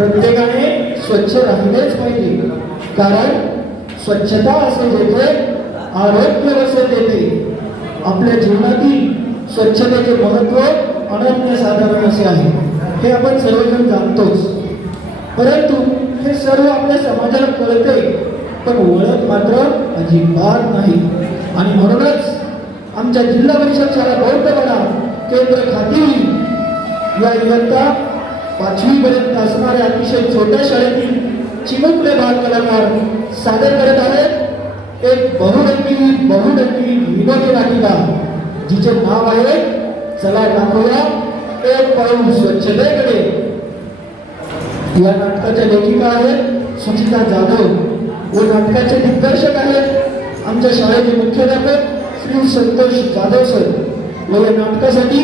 प्रत्येकाने स्वच्छ राहिलेच पाहिजे. कारण स्वच्छता असे जेथे आरोग्य वसत येते आपल्या जीवनातील स्वच्छतेचे महत्त्व अनन्यसाधारण असे आहे. हे आपण सर्वजण जाणतोच. परंतु हे सर्व आपल्या समाजाला कळते पण ओळख मात्र अजिबात नाही. आणि म्हणूनच आमच्या जिल्हा परिषद शाळा बौद्धवाडा केंद्र खाती या इयत्ता पाचवी पर्यंत असणाऱ्या अतिशय छोट्या शाळेतील चिमुकले बाल कलाकार सादर करत आहेत. एक बहुरंगी बहुरंगी विनोदी नाटिका जिचे नाव आहे चला दाखवूया. एक पाऊल स्वच्छतेकडे. या नाटकाच्या लेखिका आहेत सुचिता जाधव. व नाटकाचे दिग्दर्शक आहेत आमच्या शाळेचे मुख्याध्यापक श्री संतोष जाधव सर. व या नाटकासाठी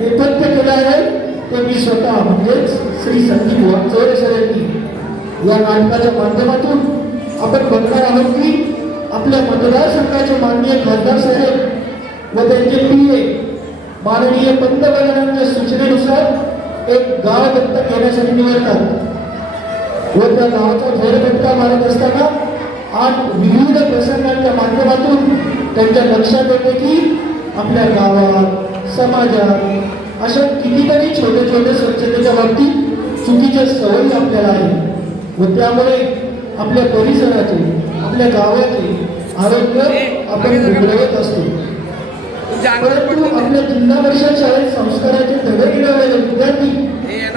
नेपथ्य केलं आहे ते मी स्वतः म्हणजेच श्री संदीप वाचवेश्वर यांनी या नाटकाच्या माध्यमातून आपण बघणार आहोत की आपल्या मतदारसंघाचे माननीय खासदार साहेब व त्यांचे पी ए माननीय पंतप्रधानांच्या सूचनेनुसार एक गाव दत्तक घेण्यासाठी निवडतात. व त्या गावाचा फेरफटका मारत असताना आज विविध प्रसंगांच्या माध्यमातून त्यांच्या लक्षात येते की आपल्या गावात समाजात अशा कितीतरी छोटे छोटे स्वच्छतेच्या बाबतीत चुकीच्या सवयी आपल्याला आहे व त्यामुळे आपल्या परिसराचे आपल्या गावाचे आरोग्य आपण बिघडवत असतो. परंतु आपल्या जिल्हा परिषद शाळेत संस्काराचे धडे गिरवलेले विद्यार्थी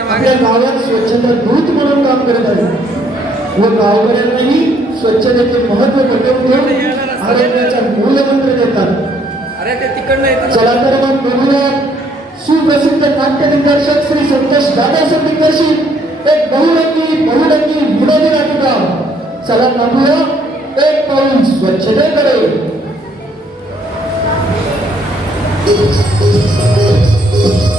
आपल्या गावात स्वच्छता दूत म्हणून काम करत आहेत. व गावकऱ्यांनाही स्वच्छतेचे महत्त्व पटवून देऊन आरोग्याचा मूलमंत्र देतात. चला तर मग बघूया. सुप्रसिद्ध नाट्य दिग्दर्शक श्री संतोष दादा सर दिग्दर्शित एक बहुरंगी बहुरंगी विनोदी नाटिका चला दाखवूया एक पाऊल स्वच्छतेकडे Thank you.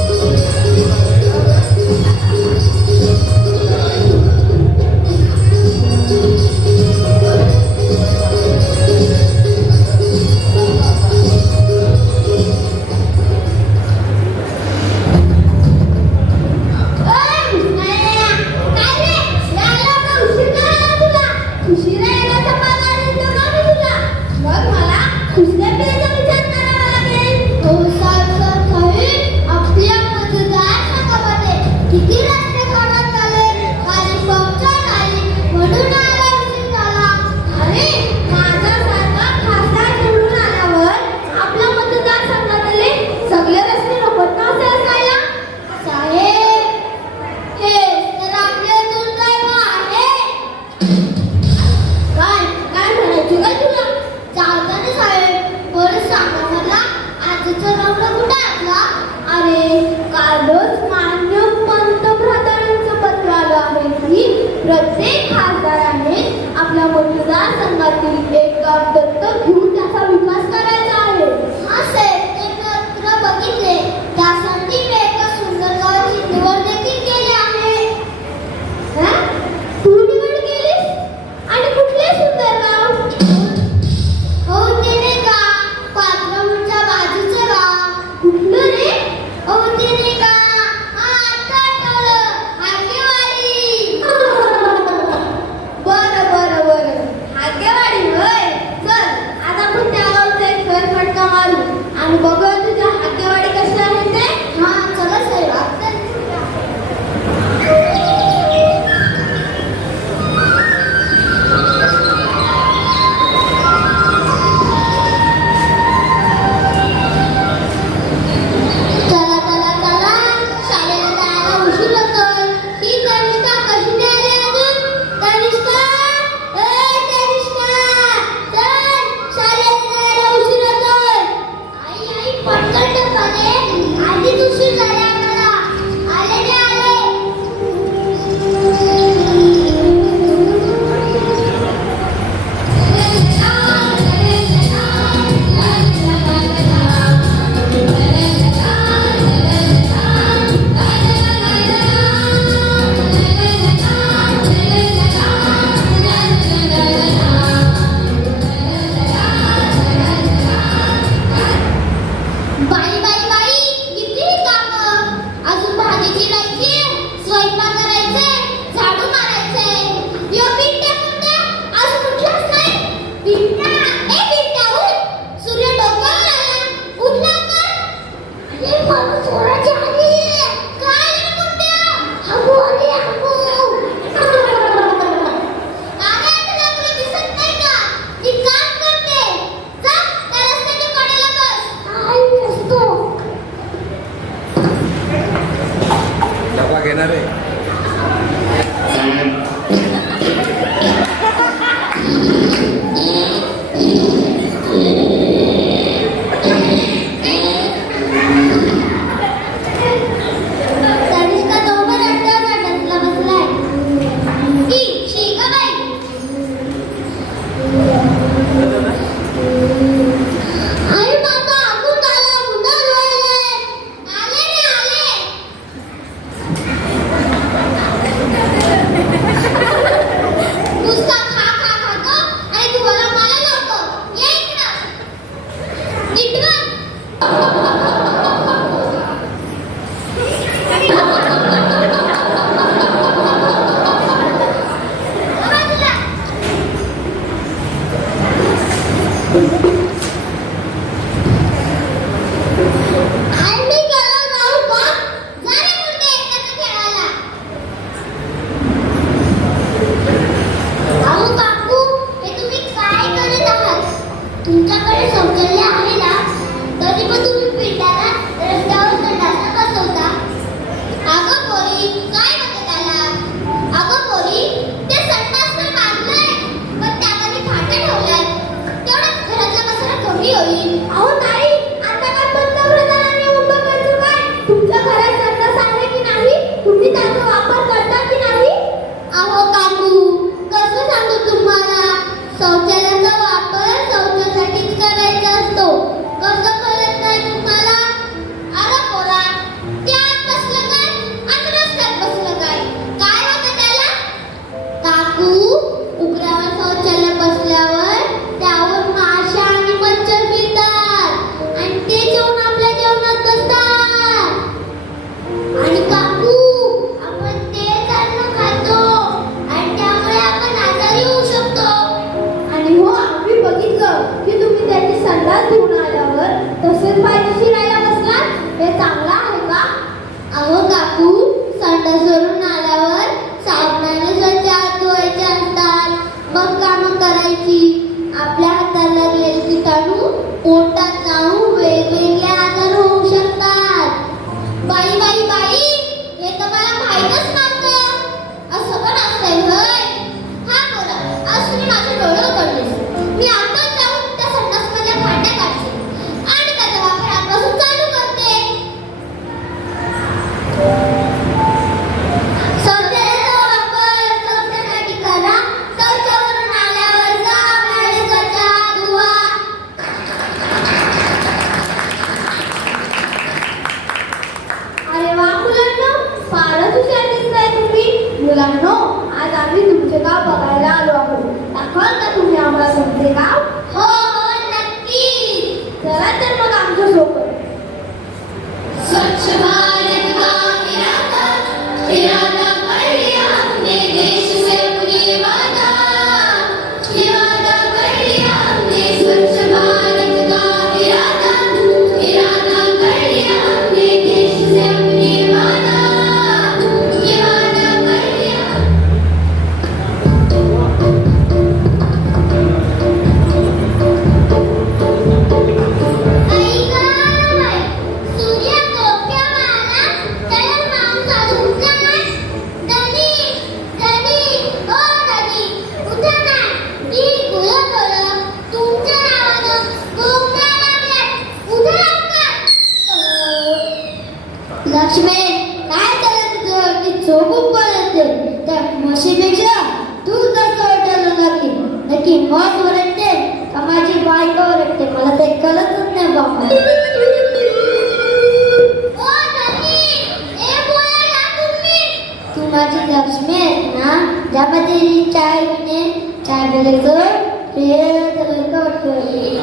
बाई बाई हे तर मला many times in time is good, prayer the Lord.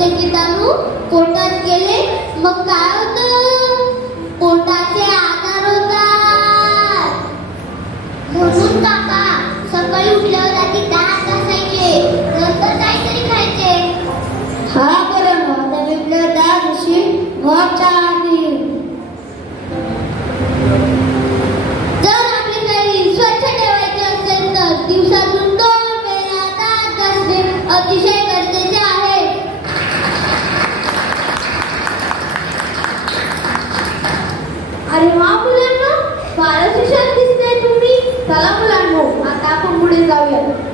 ते पोटात गेले. मग काय होत? पोटाचे आजार होतात. म्हणून काका सकाळी उठल्यावर आधी दात घासायचे नंतर काहीतरी खायचे. हा बरं मग आता उठल्यावर दात अशी मग अतिशय छान दिसते तुम्ही? चला मुलांनो आता आपण पुढे जाऊया.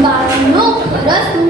Baru, terus